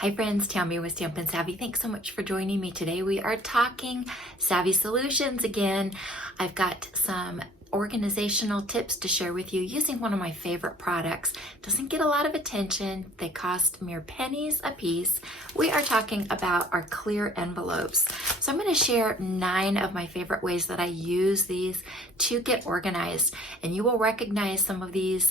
Hi friends, Tammy with Stampin' Savvy. Thanks so much for joining me today. We are talking Savvy Solutions again. I've got some organizational tips to share with you using one of my favorite products. Doesn't get a lot of attention. They cost mere pennies a piece. We are talking about our clear envelopes. So I'm going to share 9 of my favorite ways that I use these to get organized. And you will recognize some of these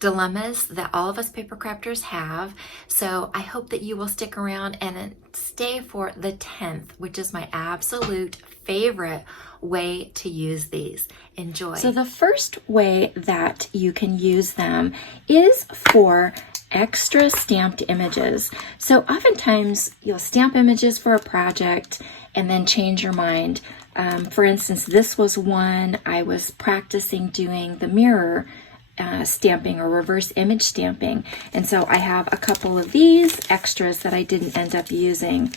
dilemmas that all of us paper crafters have. So I hope that you will stick around and stay for the 10th, which is my absolute favorite way to use these. Enjoy. So the first way that you can use them is for extra stamped images. So oftentimes you'll stamp images for a project and then change your mind. For instance, this was one I was practicing doing the mirror stamping or reverse image stamping. And so I have a couple of these extras that I didn't end up using.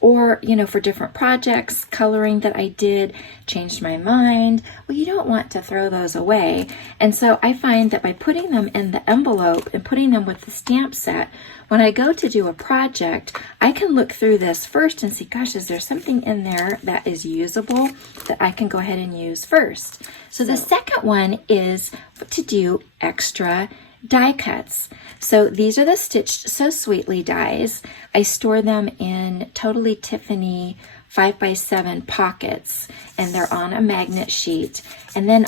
Or, for different projects, coloring that I did, changed my mind. Well, you don't want to throw those away. And so I find that by putting them in the envelope and putting them with the stamp set, when I go to do a project, I can look through this first and see, gosh, is there something in there that is usable that I can go ahead and use first? So the second one is to do extra die cuts. So these are the Stitched So Sweetly dies. I store them in Totally Tiffany 5x7 pockets, and they're on a magnet sheet. And then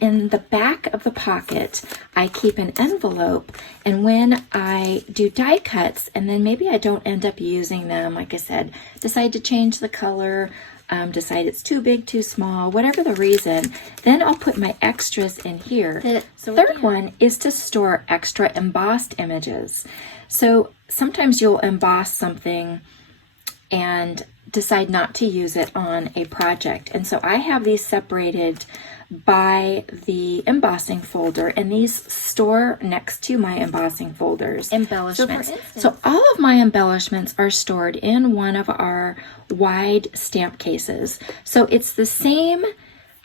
in the back of the pocket, I keep an envelope. And when I do die cuts, and then maybe I don't end up using them, like I said, decide to change the color, decide it's too big, too small, whatever the reason, then I'll put my extras in here. The third one is to store extra embossed images. So sometimes you'll emboss something and decide not to use it on a project. And so I have these separated by the embossing folder, and these store next to my embossing folders. Embellishments. So all of my embellishments are stored in one of our wide stamp cases. So it's the same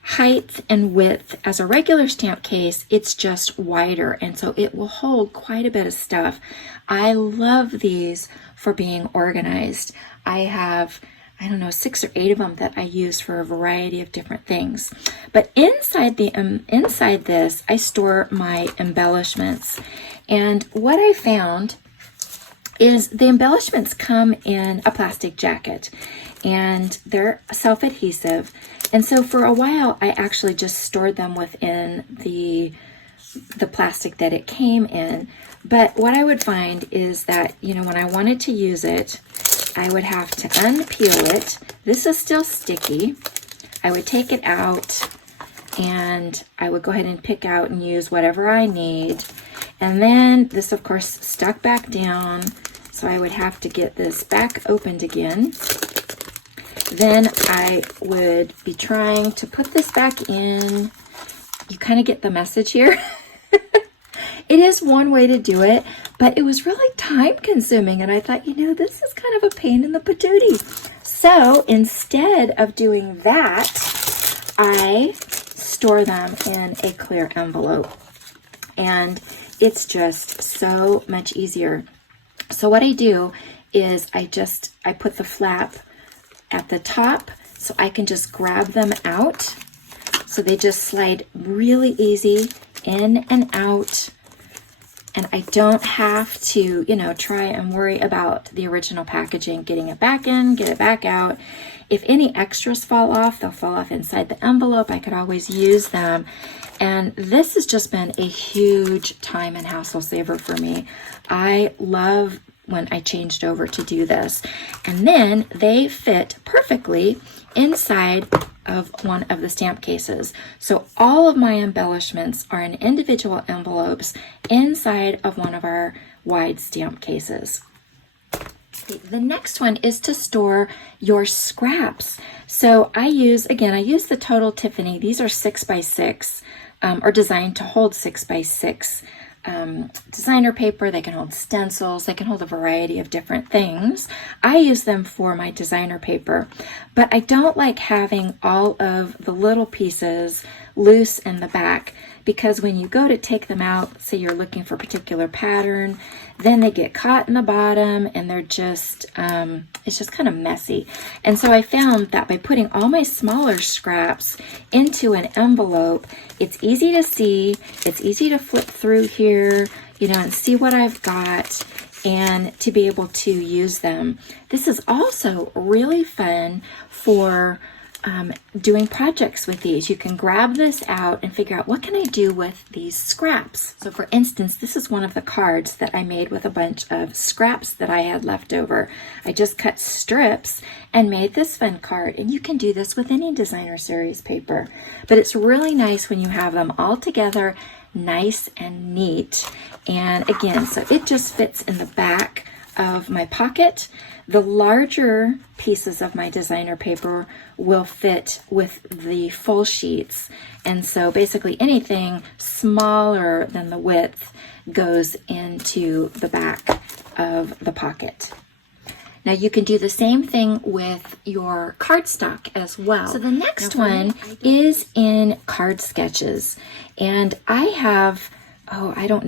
height and width as a regular stamp case, it's just wider, and so it will hold quite a bit of stuff. I love these for being organized. I have 6 or 8 of them that I use for a variety of different things. But inside this, I store my embellishments. And what I found is the embellishments come in a plastic jacket, and they're self-adhesive. And so for a while, I actually just stored them within the plastic that it came in. But what I would find is that, when I wanted to use it, I would have to unpeel it. This is still sticky. I would take it out and I would go ahead and pick out and use whatever I need. And then this, of course, stuck back down. So I would have to get this back opened again. Then I would be trying to put this back in. You kind of get the message here. It is one way to do it, but it was really time consuming. And I thought, this is kind of a pain in the patootie. So instead of doing that, I store them in a clear envelope. And it's just so much easier. So what I do is I put the flap at the top so I can just grab them out. So they just slide really easy in and out. And I don't have to, try and worry about the original packaging, getting it back in, get it back out. If any extras fall off, they'll fall off inside the envelope. I could always use them. And this has just been a huge time and hassle saver for me. I love when I changed over to do this. And then they fit perfectly inside of one of the stamp cases. So all of my embellishments are in individual envelopes inside of one of our wide stamp cases. The next one is to store your scraps. So I use the Total Tiffany. These are 6x6 or designed to hold 6x6 designer paper. They can hold stencils. They can hold a variety of different things. I use them for my designer paper, but I don't like having all of the little pieces loose in the back because when you go to take them out, say you're looking for a particular pattern, then they get caught in the bottom and they're just, it's just kind of messy. And so I found that by putting all my smaller scraps into an envelope, it's easy to see, it's easy to flip through here, and see what I've got and to be able to use them. This is also really fun for doing projects with these. You can grab this out and figure out, what can I do with these scraps? So for instance, this is one of the cards that I made with a bunch of scraps that I had left over. I just cut strips and made this fun card, and you can do this with any designer series paper. But it's really nice when you have them all together, nice and neat. And again, so it just fits in the back of my pocket. The larger pieces of my designer paper will fit with the full sheets. And so basically anything smaller than the width goes into the back of the pocket. Now you can do the same thing with your cardstock as well. So the next one is in card sketches. And I have, I don't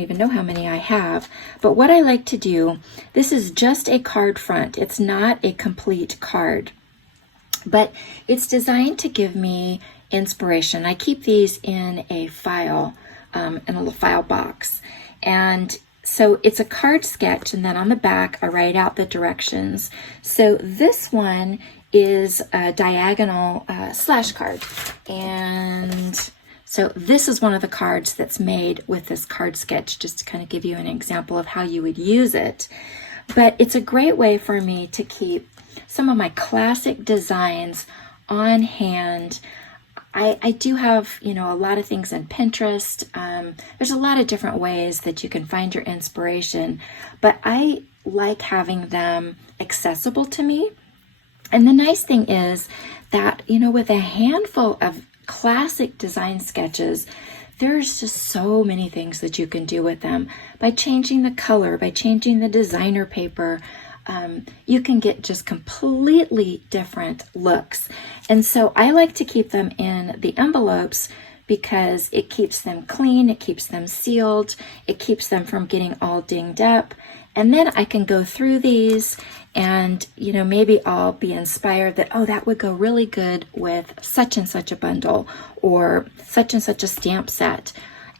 even know how many I have. But what I like to do, this is just a card front. It's not a complete card. But it's designed to give me inspiration. I keep these in a file, in a little file box. And so it's a card sketch, and then on the back, I write out the directions. So this one is a diagonal slash card. And so this is one of the cards that's made with this card sketch, just to kind of give you an example of how you would use it. But it's a great way for me to keep some of my classic designs on hand. I do have, a lot of things in Pinterest. There's a lot of different ways that you can find your inspiration, but I like having them accessible to me. And the nice thing is that, with a handful of classic design sketches, there's just so many things that you can do with them. By changing the color, by changing the designer paper, you can get just completely different looks. And so I like to keep them in the envelopes because it keeps them clean, it keeps them sealed, it keeps them from getting all dinged up. And then I can go through these and, maybe I'll be inspired that, that would go really good with such and such a bundle or such and such a stamp set.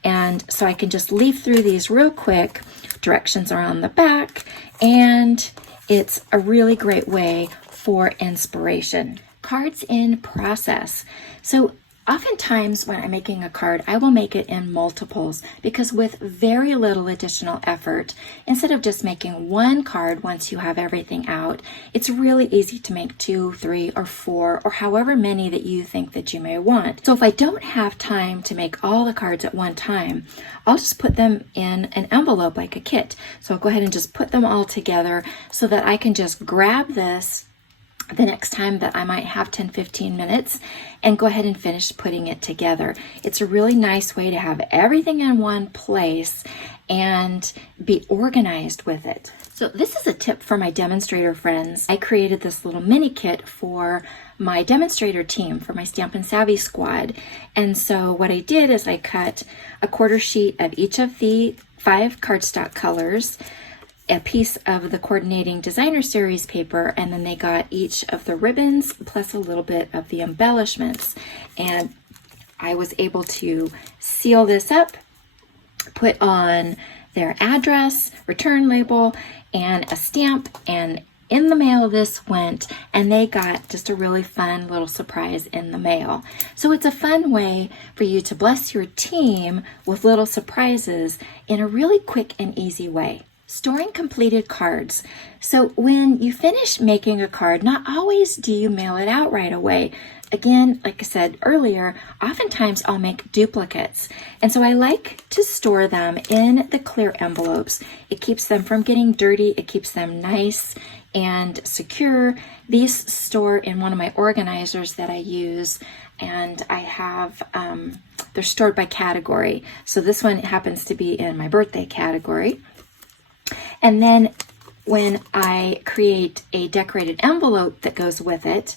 And so I can just leaf through these real quick. Directions are on the back, and it's a really great way for inspiration. Cards in process. So oftentimes when I'm making a card, I will make it in multiples because with very little additional effort, instead of just making one card once you have everything out, it's really easy to make 2, 3, or 4, or however many that you think that you may want. So if I don't have time to make all the cards at one time, I'll just put them in an envelope like a kit. So I'll go ahead and just put them all together so that I can just grab this the next time that I might have 10-15 minutes and go ahead and finish putting it together. It's a really nice way to have everything in one place and be organized with it. So this is a tip for my demonstrator friends. I created this little mini kit for my demonstrator team, for my Stampin' Savvy squad. And so what I did is I cut a quarter sheet of each of the 5 cardstock colors, a piece of the coordinating designer series paper, and then they got each of the ribbons plus a little bit of the embellishments. And I was able to seal this up, put on their address, return label, and a stamp, and in the mail this went, and they got just a really fun little surprise in the mail. So it's a fun way for you to bless your team with little surprises in a really quick and easy way. Storing completed cards. So when you finish making a card, not always do you mail it out right away. Again, like I said earlier, oftentimes I'll make duplicates. And so I like to store them in the clear envelopes. It keeps them from getting dirty. It keeps them nice and secure. These store in one of my organizers that I use, and I have, they're stored by category. So this one happens to be in my birthday category. And then when I create a decorated envelope that goes with it,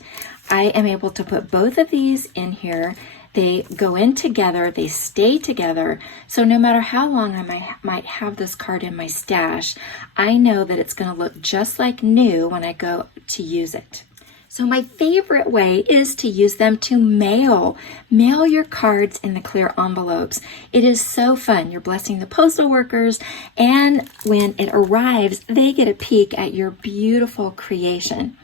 I am able to put both of these in here. They go in together, they stay together. So no matter how long I might have this card in my stash, I know that it's going to look just like new when I go to use it. So my favorite way is to use them to mail. Mail your cards in the clear envelopes. It is so fun. You're blessing the postal workers, and when it arrives, they get a peek at your beautiful creation.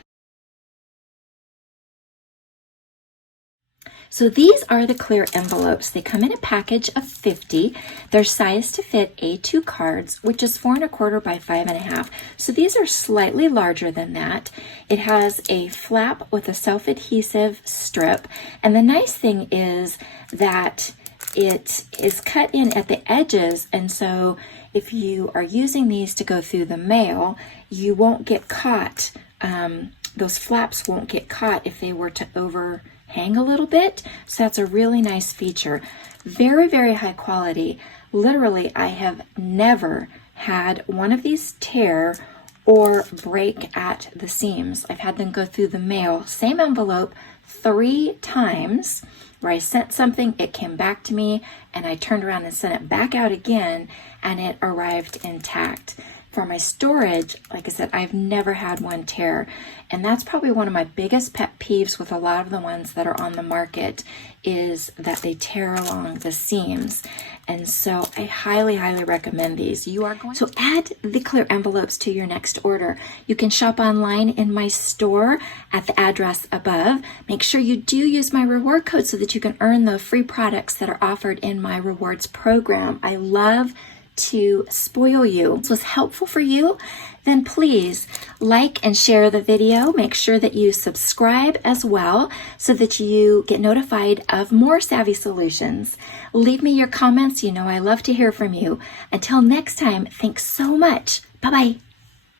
So these are the clear envelopes. They come in a package of 50. They're sized to fit A2 cards, which is 4 1/4 by 5 1/2. So these are slightly larger than that. It has a flap with a self-adhesive strip. And the nice thing is that it is cut in at the edges. And so if you are using these to go through the mail, you won't get caught. Those flaps won't get caught if they were to overhang a little bit. So that's a really nice feature. Very, very high quality. Literally, I have never had one of these tear or break at the seams. I've had them go through the mail, same envelope, 3 times, where I sent something, it came back to me, and I turned around and sent it back out again, and it arrived intact. For my storage, like I said, I've never had one tear. And that's probably one of my biggest pet peeves with a lot of the ones that are on the market, is that they tear along the seams. And so I highly, highly recommend these. So add the clear envelopes to your next order. You can shop online in my store at the address above. Make sure you do use my reward code so that you can earn the free products that are offered in my rewards program. I love to spoil you. If this was helpful for you, then please like and share the video. Make sure that you subscribe as well so that you get notified of more Savvy Solutions. Leave me your comments. You know I love to hear from you. Until next time, thanks so much. Bye-bye.